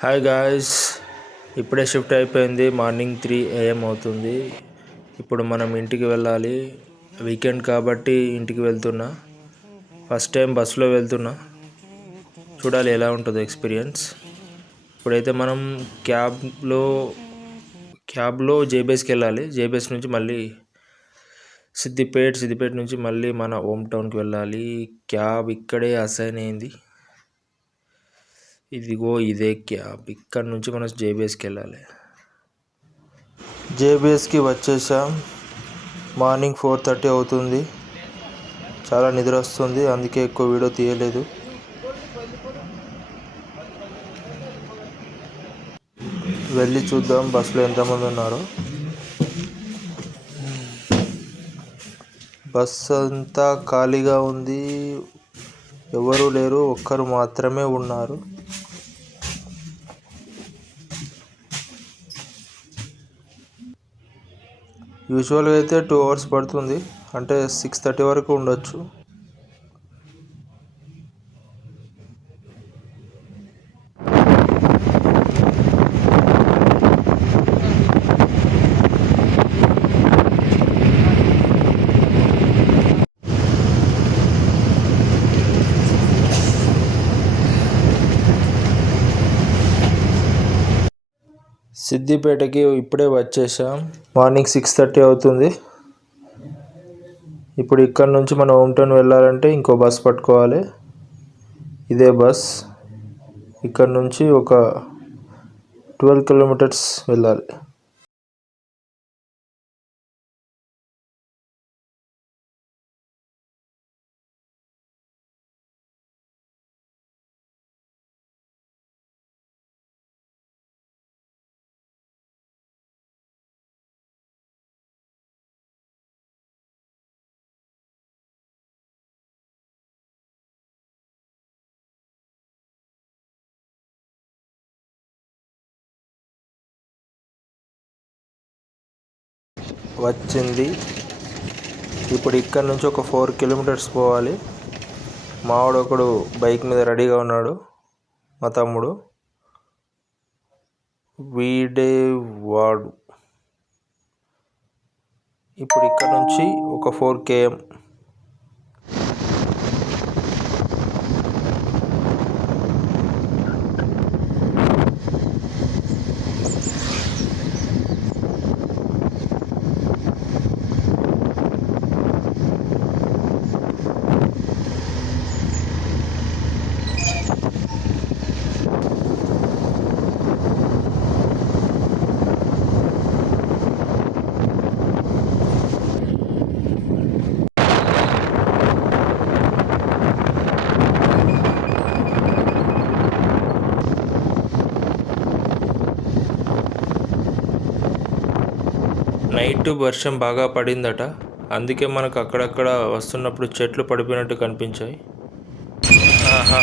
Hi guys, ఇప్పుడే shift అయిపోయింది. Morning 3 AM అవుతుంది. ఇప్పుడు మనం ఇంటికి వెళ్ళాలి. వీకెండ్ కాబట్టి ఇంటికి వెళ్తున్నా. ఫస్ట్ టైం బస్సులో వెళ్తున్నా. చూడాలి ఎలా ఉంటుందో ఎక్స్పీరియన్స్. ఇప్పుడైతే మనం క్యాబ్లో జేబీఎస్కి వెళ్ళాలి. జేబీఎస్ నుంచి మళ్ళీ సిద్దిపేట నుంచి మళ్ళీ మన హోమ్ టౌన్కి వెళ్ళాలి. క్యాబ్ ఇక్కడే అసైన్ అయింది. ఇదిగో ఇదే క్యాబ్. ఇక్కడ నుంచి మనం జేబీఎస్కి వెళ్ళాలి. జేబీఎస్కి వచ్చేసాం. మార్నింగ్ 4:30 అవుతుంది. చాలా నిద్ర వస్తుంది, అందుకే ఎక్కువ వీడియో తీయలేదు. వెళ్ళి చూద్దాం బస్సులో ఎంతమంది ఉన్నారో. బస్ అంతా ఖాళీగా ఉంది, ఎవరూ లేరు, ఒక్కరు మాత్రమే ఉన్నారు. యూజువల్గా అయితే 2 hours పడుతుంది, అంటే 6:30 వరకు ఉండొచ్చు. సిద్దిపేటకి ఇప్పుడే వచ్చేసాం. మార్నింగ్ 6:30 అవుతుంది. ఇప్పుడు ఇక్కడ నుంచి మన హోమ్ టౌన్ వెళ్ళాలంటే ఇంకో బస్ పట్టుకోవాలి. ఇదే బస్. ఇక్కడ నుంచి ఒక 12 kilometers వెళ్ళాలి. వచ్చింది. ఇప్పుడు ఇక్కడ నుంచి ఒక 4 kilometers పోవాలి. మావాడు ఒకడు బైక్ మీద రెడీగా ఉన్నాడు, మా తమ్ముడు. వీడే వాడు. ఇప్పుడు ఇక్కడ నుంచి ఒక 4 km. నైట్ వర్షం బాగా పడిందట, అందుకే మనకు అక్కడక్కడ వస్తున్నప్పుడు చెట్లు పడిపోయినట్టు కనిపించాయి. ఆహా,